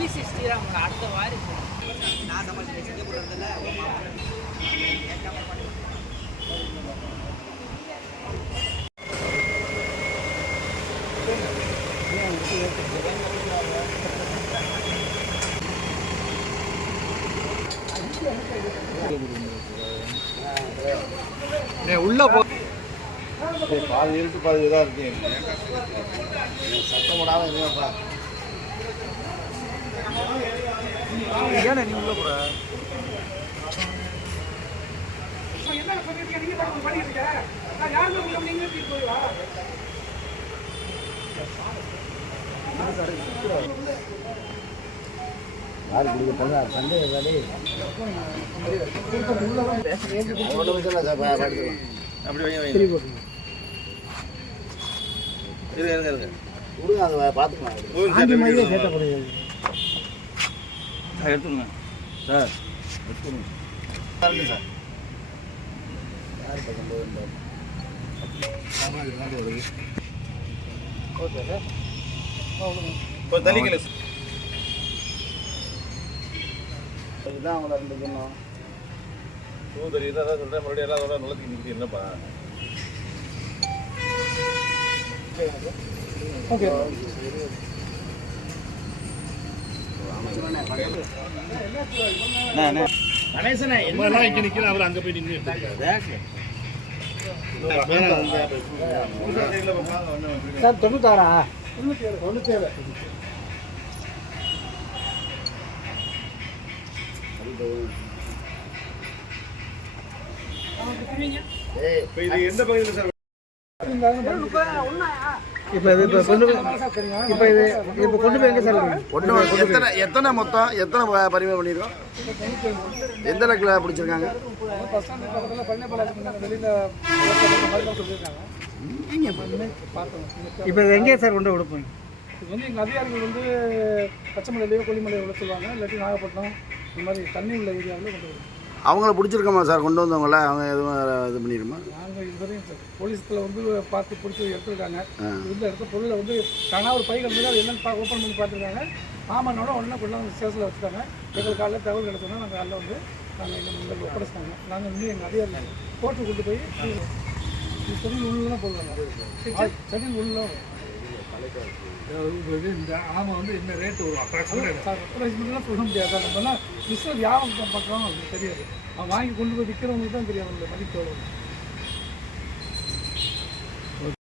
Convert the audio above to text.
PC Sriram அடுத்த வாரிசு நான் சமாளிச்சு சிங்கப்பூர் இருந்தல உள்ள போ. பாதி இருக்கு பாதி இதாக இருக்கு. சத்தம் போடாத இருங்கப்பா ஏன்னா நீ உள்ள போற யாரு சண்டே அப்படி இருங்க இருங்க இருங்க கொடுங்க பார்த்துக்கலாம் எடுத்துங்க சார் பாருங்க சார் யார் பக்கம் வருது ஓகே சார் தள்ளிக்கல இதுதான் அவங்கள ரெண்டு சொன்னோம் சூதரி தான் சொல்கிறேன் மறுபடியும் எல்லாம் அதோட நிலத்துக்கு நிற்கிது என்னப்பா நம்மளாம் இங்கே நிற்கிறோம் அவர் அங்கே போய் சார் தொண்ணூத்தாறா? இப்போ இது எந்த பகுதியில் சார்? இப்போ இது இப்போ கொண்டு போய் இப்போ இது இப்போ கொண்டு போய் எங்கே சார்? ஒன்று எத்தனை எத்தனை மொத்தம் எத்தனை ப- பரிமை பண்ணியிருக்கோம்? எந்த லக்கில் பிடிச்சிருக்காங்க? இப்போ இது எங்கே சார் கொண்டு விட போய் இது வந்து எங்கள் அதிகாரிகள் வந்து பச்சைமலையிலையோ கொல்லிமலையோ உள்ள சொல்லுவாங்க. இல்லாட்டி நாகப்பட்டினம் இந்த மாதிரி தண்ணி உள்ள ஏரியாவில் கொண்டு வருவோம் அவங்கள பிடிச்சிருக்கோமா சார்? கொண்டு வந்தவங்கள? அவங்க எதுவும் இது பண்ணிடுமா நாங்கள் இதுவரையும் சார் போலீஸில் வந்து பார்த்து பிடிச்சி எடுத்துருக்காங்க. இந்த இடத்த பொருளை வந்து தானாக ஒரு பை கிடந்தது அது என்னன்னு பா ஓப்பன் பண்ணி பார்த்துருக்காங்க. ஆமானோட உடனே கொண்டு வந்து ஸ்டேஷனில் வச்சுட்டாங்க. எங்களுக்கு காலையில் தகவல் கிடச்சோன்னா நாங்கள் காலைல வந்து நாங்கள் எங்கள் ஒப்படைச்சிட்டாங்க நாங்கள் இன்னும் எங்கள் அதிகாரிகள் கோர்ட்டு கொண்டு போய் செடியில் உள்ளலாம் போடுவாங்க. செடியில் உள்ள இந்த ஆமாம் வந்து என்ன ரேட்டு வரும்? அப்ராக்சிமேட் சார் அப்ராக்சிமேட்லாம் சொல்ல முடியாது. நம்மலாம் பிஸ்னஸ் தெரியாது. அவன் வாங்கி கொண்டு போய் விற்கிறவங்களுக்கு தான் தெரியும். அவங்களோட மதிப்பு எவ்வளோ